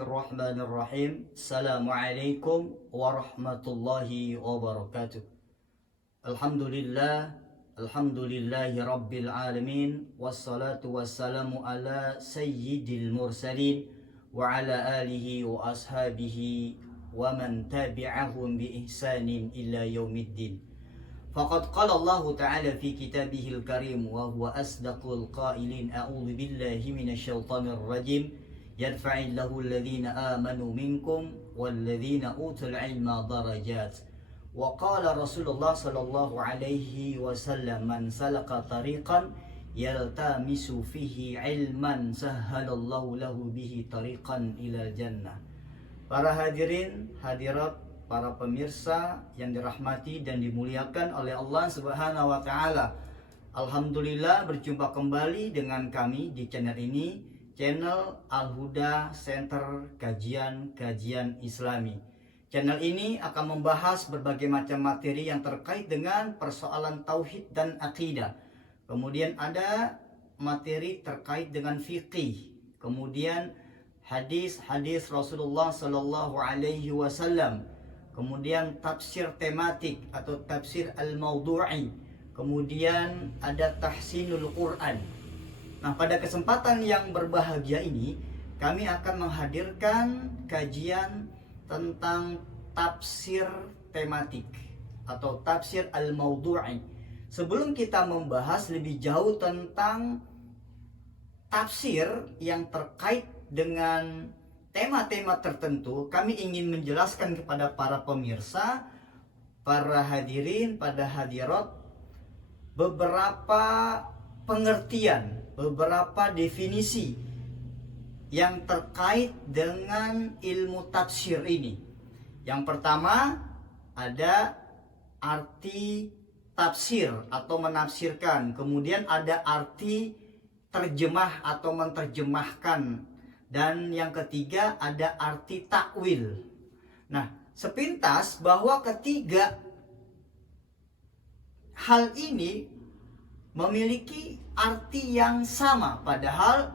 Bismillahirrahmanirrahim. Assalamualaikum warahmatullahi wabarakatuh. Alhamdulillahi rabbil alamin. Wassalatu wassalamu ala sayyidil mursalin wa ala alihi wa ashabihi wa man tabi'ahum bi ihsanin ila yaumiddin. Faqad qala Allah Ta'ala fi kitabihil karim wa huwa asdaqul qailin. A'udzu billahi minasyaitonir rajim. Yarfa'illahu alladhina amanu minkum walladhina utul ilma darajat. Wa qala Rasulullah sallallahu alaihi wasallam, man salaka tariqan yaltamisu fihi ilman sahhalallahu lahu bihi tariqan ila jannah. Para hadirin, hadirat, para pemirsa yang dirahmati dan dimuliakan oleh Allah Subhanahu wa taala. Alhamdulillah berjumpa kembali dengan kami di channel ini, channel Al-Huda Center Kajian Islami. Channel ini akan membahas berbagai macam materi yang terkait dengan persoalan tauhid dan akidah. Kemudian ada materi terkait dengan fikih. Kemudian hadis-hadis Rasulullah Sallallahu Alaihi Wasallam. Kemudian tafsir tematik atau tafsir al-mawdu'i. Kemudian ada tahsinul Quran. Nah, pada kesempatan yang berbahagia ini, kami akan menghadirkan kajian tentang tafsir tematik atau tafsir al-mawdu'i. Sebelum kita membahas lebih jauh tentang tafsir yang terkait dengan tema-tema tertentu, kami ingin menjelaskan kepada para pemirsa, para hadirin, pada hadirat, beberapa pengertian, beberapa definisi yang terkait dengan ilmu tafsir ini. Yang pertama ada arti tafsir atau menafsirkan, kemudian ada arti terjemah atau menerjemahkan, dan yang ketiga ada arti takwil. Nah, sepintas bahwa ketiga hal ini memiliki arti yang sama, padahal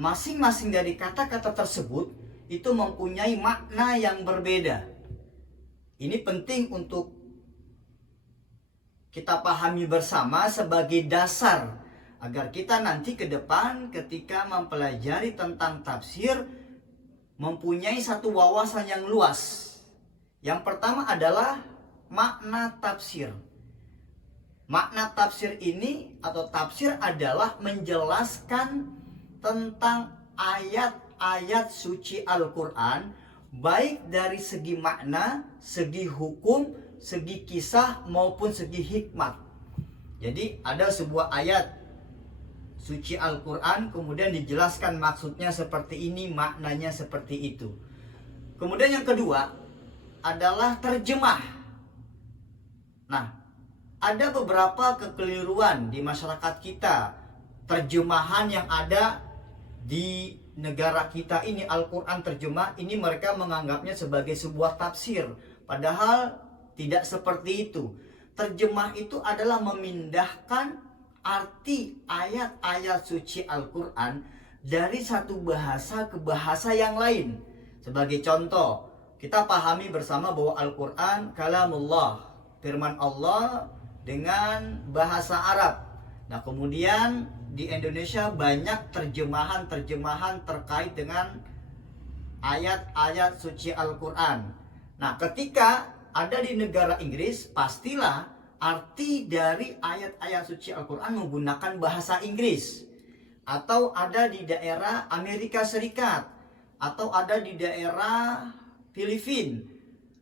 masing-masing dari kata-kata tersebut itu mempunyai makna yang berbeda. Ini penting untuk kita pahami bersama sebagai dasar agar kita nanti ke depan ketika mempelajari tentang tafsir mempunyai satu wawasan yang luas. Yang pertama adalah makna tafsir. Makna tafsir ini atau tafsir adalah menjelaskan tentang ayat-ayat suci Al-Quran, baik dari segi makna, segi hukum, segi kisah maupun segi hikmat. Jadi ada sebuah ayat suci Al-Quran, kemudian dijelaskan maksudnya seperti ini, maknanya seperti itu. Kemudian yang kedua adalah terjemah. Nah, ada beberapa kekeliruan di masyarakat kita. Terjemahan yang ada di negara kita ini, Al-Quran terjemah, ini mereka menganggapnya sebagai sebuah tafsir. Padahal tidak seperti itu. Terjemah itu adalah memindahkan arti ayat-ayat suci Al-Quran dari satu bahasa ke bahasa yang lain. Sebagai contoh, kita pahami bersama bahwa Al-Quran kalamullah, firman Allah dengan bahasa Arab. Nah, kemudian di Indonesia banyak terjemahan-terjemahan terkait dengan ayat-ayat suci Al-Quran. Nah, ketika ada di negara Inggris, pastilah arti dari ayat-ayat suci Al-Quran menggunakan bahasa Inggris. Atau ada di daerah Amerika Serikat, atau ada di daerah Filipina.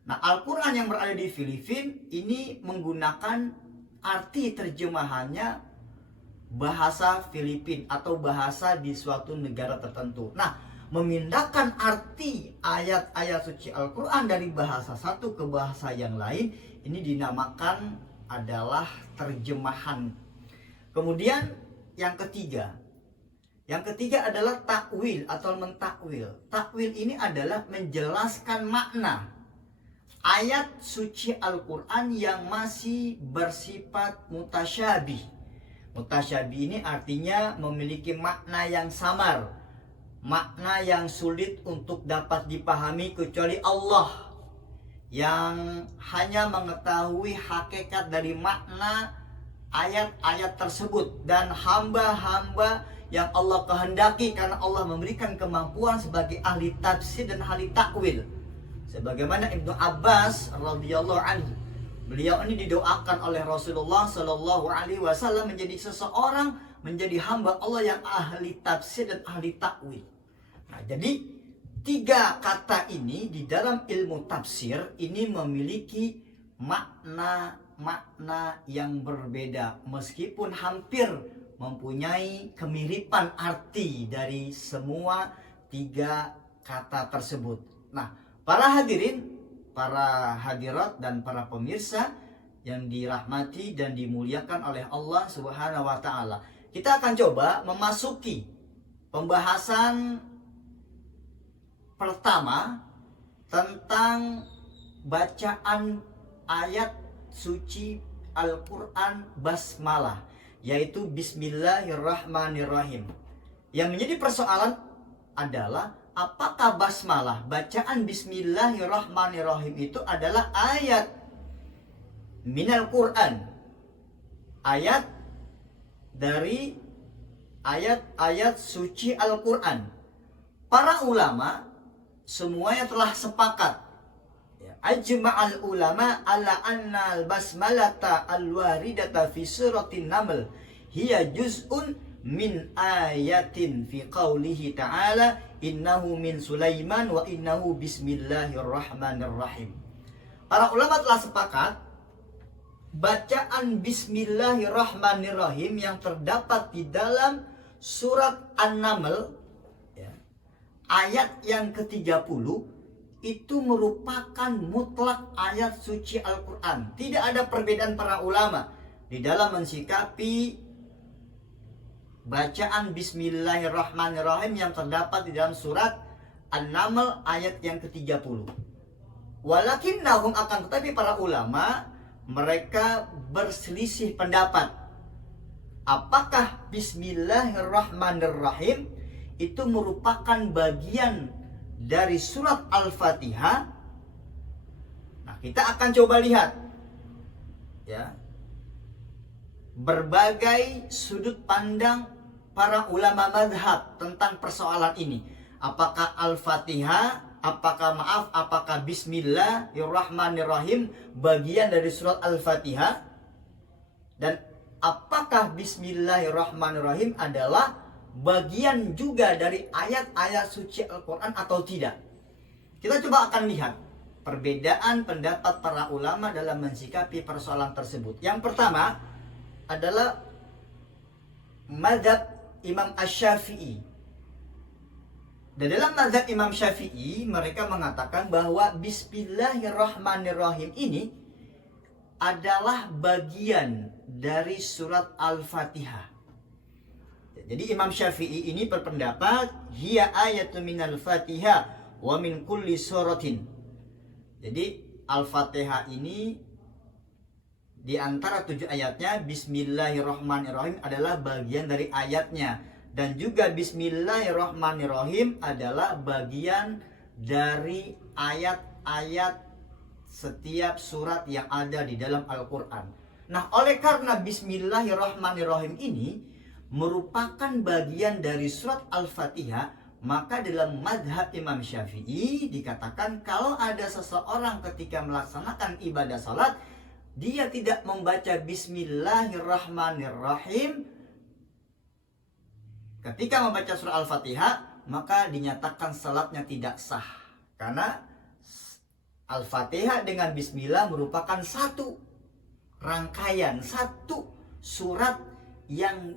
Nah, Al-Quran yang berada di Filipina ini menggunakan arti terjemahannya bahasa Filipina atau bahasa di suatu negara tertentu. Nah, memindahkan arti ayat-ayat suci Al-Quran dari bahasa satu ke bahasa yang lain, ini dinamakan adalah terjemahan. Kemudian yang ketiga adalah takwil atau mentakwil. Takwil ini adalah menjelaskan makna ayat suci Al-Quran yang masih bersifat mutasyabih. Mutasyabih ini artinya memiliki makna yang samar. makna yang sulit untuk dapat dipahami kecuali Allah yang hanya mengetahui hakikat dari makna ayat-ayat tersebut, dan hamba-hamba yang Allah kehendaki karena Allah memberikan kemampuan sebagai ahli tafsir dan ahli takwil. Sebagaimana Ibnu Abbas radhiyallahu anhu, beliau ini didoakan oleh Rasulullah Shallallahu Alaihi Wasallam menjadi seseorang, menjadi hamba Allah yang ahli tafsir dan ahli takwil. Nah, jadi 3 kata ini di dalam ilmu tafsir ini memiliki makna yang berbeda, meskipun hampir mempunyai kemiripan arti dari semua 3 kata tersebut. Nah, para hadirin, para hadirat dan para pemirsa yang dirahmati dan dimuliakan oleh Allah Subhanahu wa taala, kita akan coba memasuki pembahasan pertama tentang bacaan ayat suci Al-Quran basmalah, yaitu Bismillahirrahmanirrahim. Yang menjadi persoalan adalah apakah basmalah, bacaan Bismillahirrahmanirrahim itu adalah ayat minal Quran, ayat dari ayat-ayat suci Al-Quran. Para ulama semuanya telah sepakat, ajma'al ulama ala anna al-basmalata al-waridata fi suratin naml hiya juz'un min ayatin fi qawlihi ta'ala innahu min Sulaiman wa innahu bismillahirrahmanirrahim. Para ulama telah sepakat bacaan Bismillahirrahmanirrahim yang terdapat di dalam surat An-Naml, ayat yang ke-30, itu merupakan mutlak ayat suci Al-Quran. Tidak ada perbedaan para ulama di dalam mensikapi bacaan Bismillahirrahmanirrahim yang terdapat di dalam surat An-Naml ayat yang ke-30. Walakinnahum, akan tetapi para ulama mereka berselisih pendapat. Apakah Bismillahirrahmanirrahim itu merupakan bagian dari surat Al-Fatihah? Nah, kita akan coba lihat berbagai sudut pandang para ulama madhab tentang persoalan ini. Apakah Al-Fatihah, apakah Bismillahirrahmanirrahim bagian dari surat Al-Fatihah, dan apakah Bismillahirrahmanirrahim adalah bagian juga dari ayat-ayat suci Al-Quran atau tidak. Kita coba akan lihat perbedaan pendapat para ulama dalam mensikapi persoalan tersebut. Yang pertama adalah mazhab Imam Asy-Syafi'i. Dan dalam mazhab Imam Syafi'i mereka mengatakan bahwa Bismillahirrahmanirrahim ini adalah bagian dari surat Al-Fatihah. Jadi Imam Syafi'i ini berpendapat hiya ayatun minal Fatihah wa min kulli suratin. Jadi Al-Fatihah ini di antara 7 ayatnya Bismillahirrahmanirrahim adalah bagian dari ayatnya, dan juga Bismillahirrahmanirrahim adalah bagian dari ayat-ayat setiap surat yang ada di dalam Al-Quran. Nah, oleh karena Bismillahirrahmanirrahim ini merupakan bagian dari surat Al-Fatihah, maka dalam madhab Imam Syafi'i dikatakan kalau ada seseorang ketika melaksanakan ibadah salat dia tidak membaca Bismillahirrahmanirrahim ketika membaca surah Al-Fatihah, maka dinyatakan salatnya tidak sah, karena Al-Fatihah dengan Bismillah merupakan satu rangkaian, satu surat yang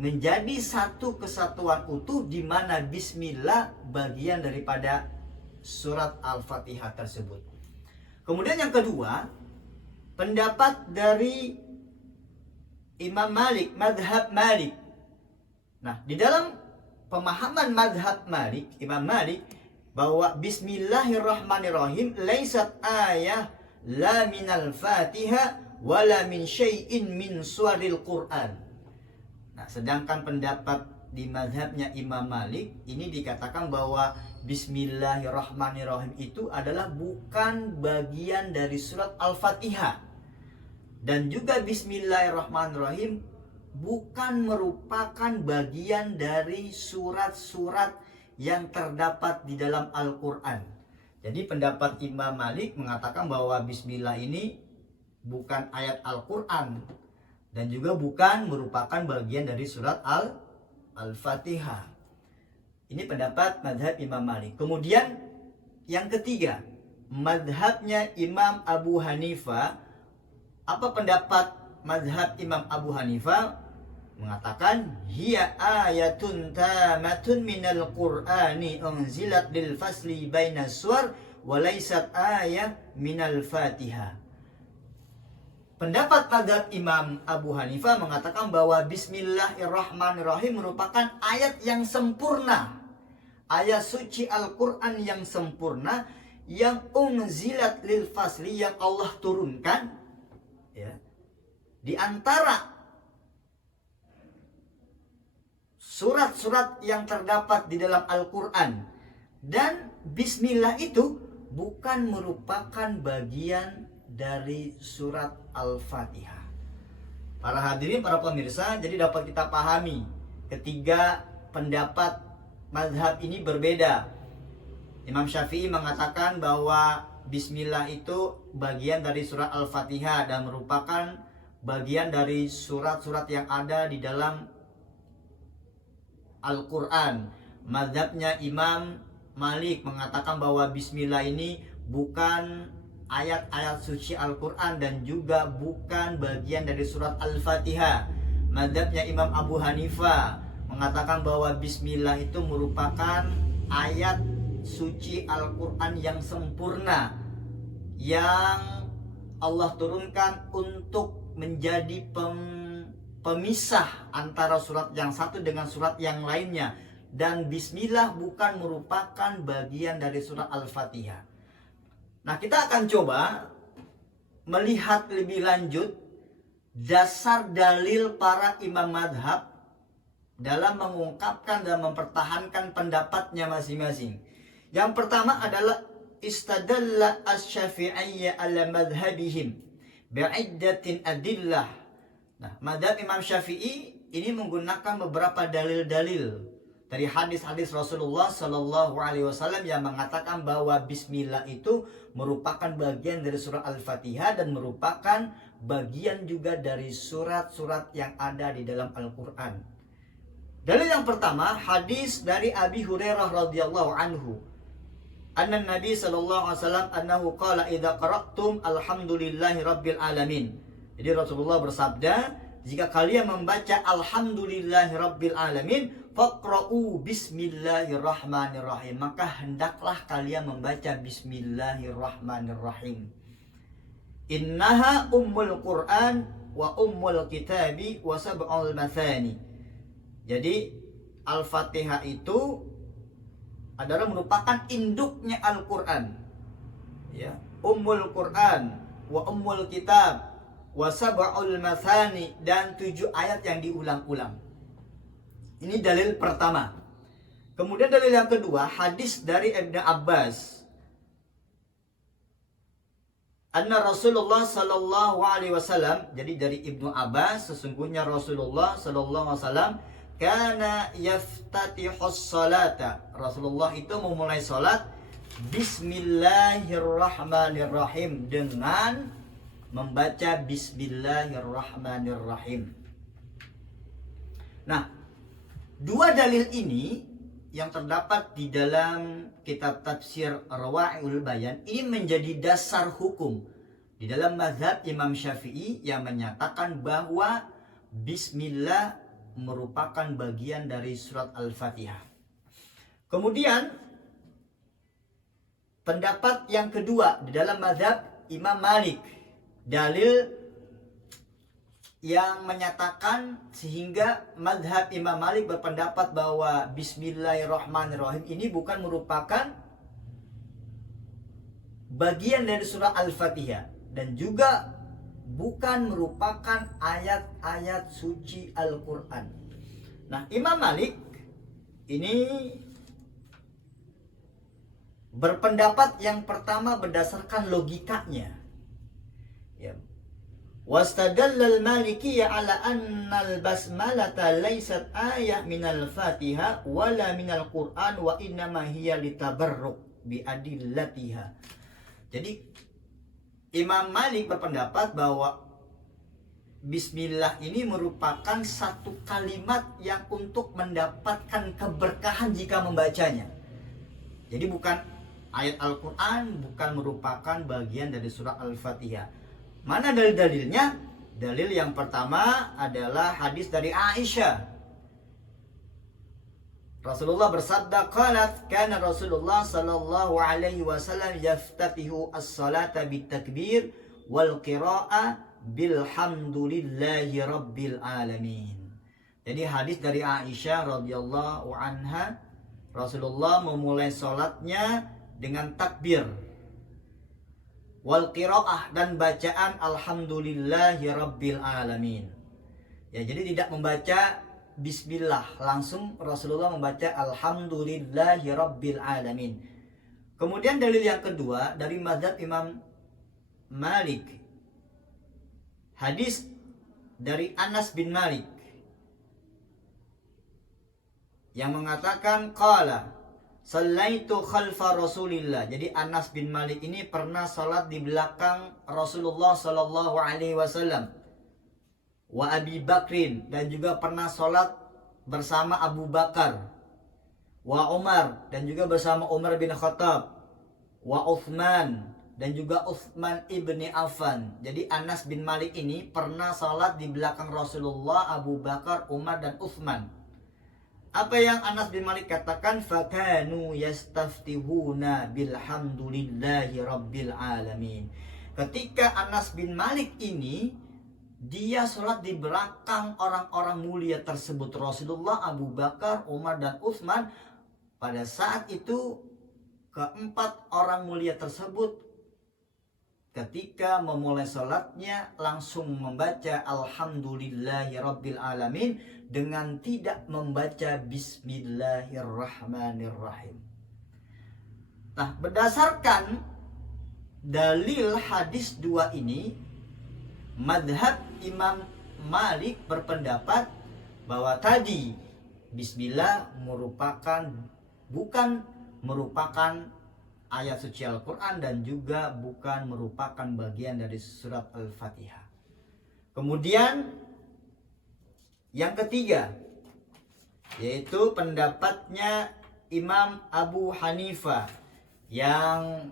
menjadi satu kesatuan utuh, di mana Bismillah bagian daripada surat Al-Fatihah tersebut. Kemudian yang kedua, pendapat dari Imam Malik, madhab Malik. Nah, di dalam pemahaman madhab Malik, Imam Malik, bahwa Bismillahirrahmanirrahim laisat ayah la minal Fatihah wala min syai'in min suwaril Quran. Nah, sedangkan pendapat di mazhabnya Imam Malik ini dikatakan bahwa Bismillahirrahmanirrahim itu adalah bukan bagian dari surat Al-Fatihah. Dan juga Bismillahirrahmanirrahim bukan merupakan bagian dari surat-surat yang terdapat di dalam Al-Quran. Jadi pendapat Imam Malik mengatakan bahwa Bismillah ini bukan ayat Al-Quran dan juga bukan merupakan bagian dari surat Al-Fatihah. Ini pendapat madhab Imam Malik. Kemudian yang ketiga, madhabnya Imam Abu Hanifah. Apa pendapat madhab Imam Abu Hanifah? Mengatakan hiya ayatun tamatun minal qur'ani unzilat lil fasli bainas suwar wa laysat ayah minal fatihah. Pendapat madhab Imam Abu Hanifah mengatakan bahwa Bismillahirrahmanirrahim merupakan ayat yang sempurna, ayat suci Al-Quran yang sempurna, yang unzilat lil fasli, yang Allah turunkan ya, di antara surat-surat yang terdapat di dalam Al-Quran. Dan Bismillah itu bukan merupakan bagian dari surat Al-Fatihah. Para hadirin, para pemirsa, jadi dapat kita pahami ketiga pendapat mazhab ini berbeda. Imam Syafi'i mengatakan bahwa Bismillah itu bagian dari surat Al-Fatihah dan merupakan bagian dari surat-surat yang ada di dalam Al-Quran. Mazhabnya Imam Malik mengatakan bahwa Bismillah ini bukan ayat-ayat suci Al-Quran dan juga bukan bagian dari surat Al-Fatihah. Mazhabnya Imam Abu Hanifah mengatakan bahwa Bismillah itu merupakan ayat suci Al-Quran yang sempurna, yang Allah turunkan untuk menjadi pemisah antara surat yang satu dengan surat yang lainnya. Dan Bismillah bukan merupakan bagian dari surat Al-Fatihah. Nah, kita akan coba melihat lebih lanjut dasar dalil para imam madhab dalam mengungkapkan dan mempertahankan pendapatnya masing-masing. Yang pertama adalah istadalla asy-Syafi'iyya ala madhhabihim bi'iddatin adillah. Nah, madhab Imam Syafi'i ini menggunakan beberapa dalil-dalil dari hadis-hadis Rasulullah Sallallahu Alaihi Wasallam yang mengatakan bahwa Bismillah itu merupakan bagian dari surat Al-Fatihah dan merupakan bagian juga dari surat-surat yang ada di dalam Al-Quran. Dalil yang pertama, hadis dari Abi Hurairah radhiyallahu anhu. Anna Nabi sallallahu alaihi wasallam annahu qala idza qara'tum alhamdulillahi rabbil alamin. Jadi Rasulullah bersabda, jika kalian membaca alhamdulillahi rabbil alamin, faqra'u bismillahirrahmanirrahim, maka hendaklah kalian membaca bismillahirrahmanirrahim. Innaha ummul Qur'an wa ummul kitabi wa sab'ul mathani. Jadi Al-Fatihah itu adalah merupakan induknya Al-Quran, ya, ummul Quran wa ummul kitab wa sab'ul mathani, dan 7 ayat yang diulang-ulang. Ini dalil pertama. Kemudian dalil yang kedua, hadis dari Ibnu Abbas. Anna Rasulullah sallallahu alaihi wasallam, jadi dari Ibnu Abbas, sesungguhnya Rasulullah sallallahu alaihi wasallam kana yaftatihus salata. Rasulullah itu memulai salat bismillahirrahmanirrahim, dengan membaca bismillahirrahmanirrahim. Nah, dua dalil ini yang terdapat di dalam kitab tafsir Rawa'iul Bayan ini menjadi dasar hukum di dalam mazhab Imam Syafi'i yang menyatakan bahwa bismillah merupakan bagian dari surat Al-Fatihah. Kemudian pendapat yang kedua di dalam mazhab Imam Malik, dalil yang menyatakan sehingga mazhab Imam Malik berpendapat bahwa bismillahirrahmanirrahim ini bukan merupakan bagian dari surah Al-Fatihah dan juga bukan merupakan ayat-ayat suci Al-Quran. Nah, Imam Malik ini berpendapat yang pertama berdasarkan logikanya. Ya. Wastadalla al-Maliki ala anna al-basmalata laysat ayah minal Fatihah wala minal Qur'an wa innama hiya litabarruk bi adillatiha. Jadi Imam Malik berpendapat bahwa Bismillah ini merupakan satu kalimat yang untuk mendapatkan keberkahan jika membacanya. Jadi bukan ayat Al-Quran, bukan merupakan bagian dari surah Al-Fatihah. Mana dalil-dalilnya? Dalil yang pertama adalah hadis dari Aisyah. Rasulullah bersabda, qalat kana Rasulullah sallallahu alaihi wasallam yaftatihu as-salata bitakbir wal qira'ah bilhamdulillahi rabbil alamin. Jadi hadis dari Aisyah radhiyallahu anha, Rasulullah memulai salatnya dengan takbir, wal qiraah, dan bacaan alhamdulillahi rabbil alamin. Ya, jadi tidak membaca bismillah, langsung Rasulullah membaca alhamdulillahi rabbil alamin. Kemudian dalil yang kedua dari mazhab Imam Malik, hadis dari Anas bin Malik yang mengatakan qala sallaitu khalfa Rasulillah. Jadi Anas bin Malik ini pernah salat di belakang Rasulullah sallallahu alaihi wasallam, wa Abi Bakrin, dan juga pernah salat bersama Abu Bakar, wa Umar, dan juga bersama Umar bin Khattab, wa Uthman, dan juga Uthman ibni Affan. Jadi Anas bin Malik ini pernah salat di belakang Rasulullah, Abu Bakar, Umar, dan Uthman. Apa yang Anas bin Malik katakan? Fakanu yastaftihuna bilhamdulillahi rabbil alamin. Ketika Anas bin Malik ini dia salat di belakang orang-orang mulia tersebut, Rasulullah, Abu Bakar, Umar, dan Uthman. Pada saat itu keempat orang mulia tersebut ketika memulai salatnya langsung membaca alhamdulillahi rabbil alamin dengan tidak membaca bismillahirrahmanirrahim. Nah, berdasarkan dalil hadis 2 ini, madhab Imam Malik berpendapat bahwa tadi bismillah bukan merupakan ayat suci Al-Quran dan juga bukan merupakan bagian dari surat Al-Fatihah. Kemudian yang ketiga, yaitu pendapatnya Imam Abu Hanifah yang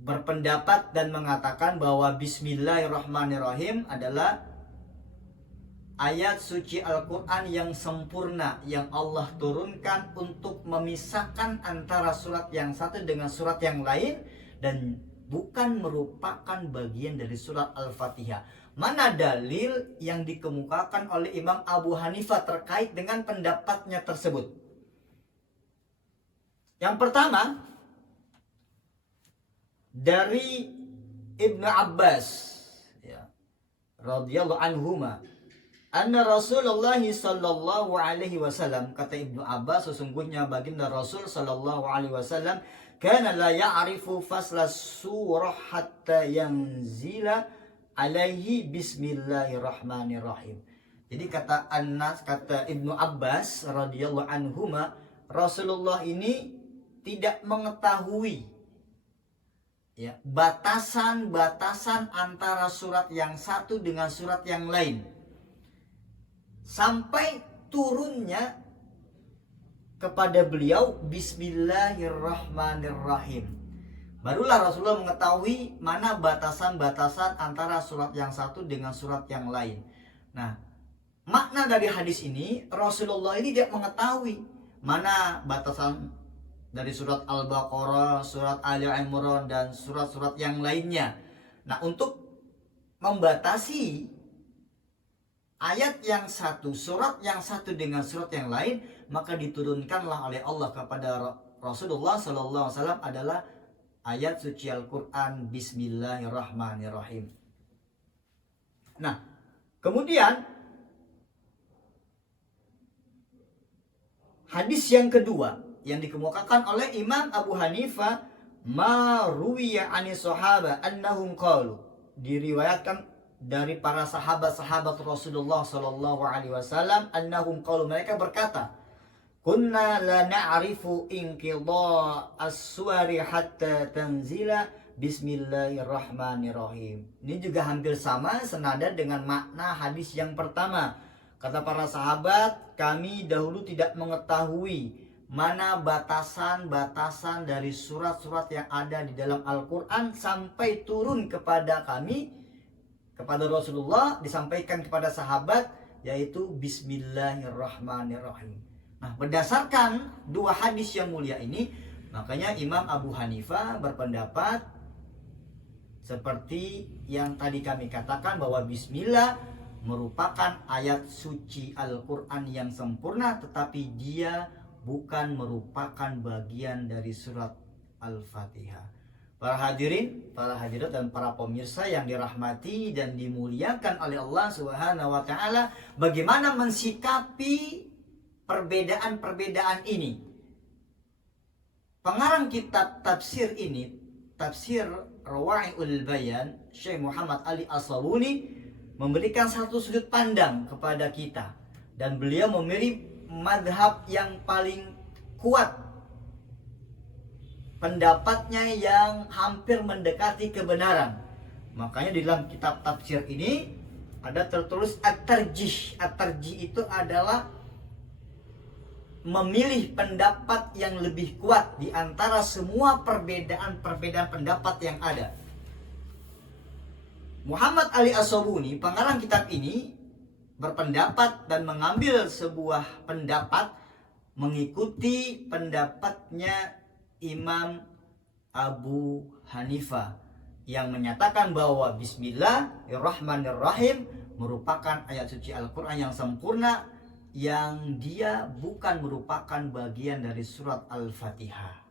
berpendapat dan mengatakan bahwa Bismillahirrahmanirrahim adalah ayat suci Al-Quran yang sempurna yang Allah turunkan untuk memisahkan antara surat yang satu dengan surat yang lain dan bukan merupakan bagian dari surat Al-Fatihah. Mana dalil yang dikemukakan oleh Imam Abu Hanifah terkait dengan pendapatnya tersebut? Yang pertama, dari Ibnu Abbas ya, radhiyallahu anhuma, anna Rasulullah sallallahu alaihi wasallam, kata Ibnu Abbas, sesungguhnya baginda Rasul sallallahu alaihi wasallam kana la ya'rifu fasla surah hatta yanzila alaihi bismillahirrahmanirrahim. Jadi kata Ibnu Abbas radhiyallahu anhuma, Rasulullah ini tidak mengetahui ya batasan-batasan antara surat yang satu dengan surat yang lain sampai turunnya kepada beliau Bismillahirrahmanirrahim. Barulah Rasulullah mengetahui mana batasan-batasan antara surat yang satu dengan surat yang lain. Nah, makna dari hadis ini, Rasulullah ini tidak mengetahui mana batasan dari surat Al-Baqarah, surat Ali Imran, dan surat-surat yang lainnya. Nah, untuk membatasi ayat yang satu, surat yang satu dengan surat yang lain, maka diturunkanlah oleh Allah kepada Rasulullah SAW adalah ayat suci Al-Quran Bismillahirrahmanirrahim. Nah, kemudian hadis yang kedua yang dikemukakan oleh Imam Abu Hanifah, ma ruwiya ani sahaba annahum qalu, diriwayatkan dari para sahabat-sahabat Rasulullah sallallahu alaihi wasallam, annahum qalu, mereka berkata, kunna la na'rifu inqidha as-suwari hatta tanzila bismillahirrahmanirrahim. Ini juga hampir sama senada dengan makna hadis yang pertama. Kata para sahabat, kami dahulu tidak mengetahui mana batasan-batasan dari surat-surat yang ada di dalam Al-Quran sampai turun kepada kami, kepada Rasulullah, disampaikan kepada sahabat, yaitu bismillahirrahmanirrahim. Nah, berdasarkan dua hadis yang mulia ini, makanya Imam Abu Hanifah berpendapat seperti yang tadi kami katakan, bahwa bismillah merupakan ayat suci Al-Quran yang sempurna, tetapi dia bukan merupakan bagian dari surat Al-Fatihah. Para hadirin, para hadirat dan para pemirsa yang dirahmati dan dimuliakan oleh Allah Subhanahu wa taala, bagaimana mensikapi perbedaan-perbedaan ini? Pengarang kitab tafsir ini, Tafsir Rawa'iul Bayan, Syekh Muhammad Ali As-Sabuni, memberikan satu sudut pandang kepada kita, dan beliau memilih madhab yang paling kuat, pendapatnya yang hampir mendekati kebenaran. Makanya di dalam kitab tafsir ini ada tertulis at-tarjih. At-tarjih itu adalah memilih pendapat yang lebih kuat di antara semua perbedaan-perbedaan pendapat yang ada. Muhammad Ali As-Sabuni, pengarang kitab ini, berpendapat dan mengambil sebuah pendapat mengikuti pendapatnya Imam Abu Hanifah yang menyatakan bahwa bismillahirrahmanirrahim merupakan ayat suci Al-Quran yang sempurna, yang dia bukan merupakan bagian dari surat Al-Fatihah.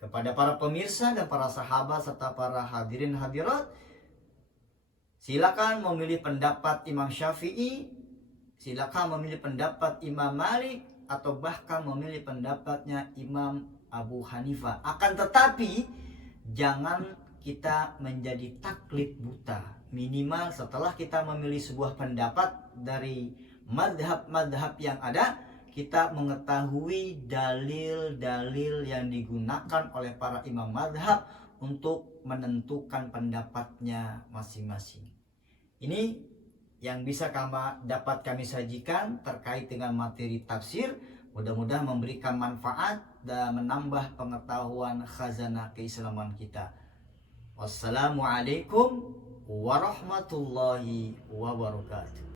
Kepada para pemirsa dan para sahabat serta para hadirin hadirat, silakan memilih pendapat Imam Syafi'i, silakan memilih pendapat Imam Malik, atau bahkan memilih pendapatnya Imam Abu Hanifah. Akan tetapi jangan kita menjadi taklid buta. Minimal setelah kita memilih sebuah pendapat dari madhab-madhab yang ada, kita mengetahui dalil-dalil yang digunakan oleh para imam madhab untuk menentukan pendapatnya masing-masing. Ini yang bisa dapat kami sajikan terkait dengan materi tafsir. Mudah-mudahan memberikan manfaat dan menambah pengetahuan khazanah keislaman kita. Wassalamualaikum warahmatullahi wabarakatuh.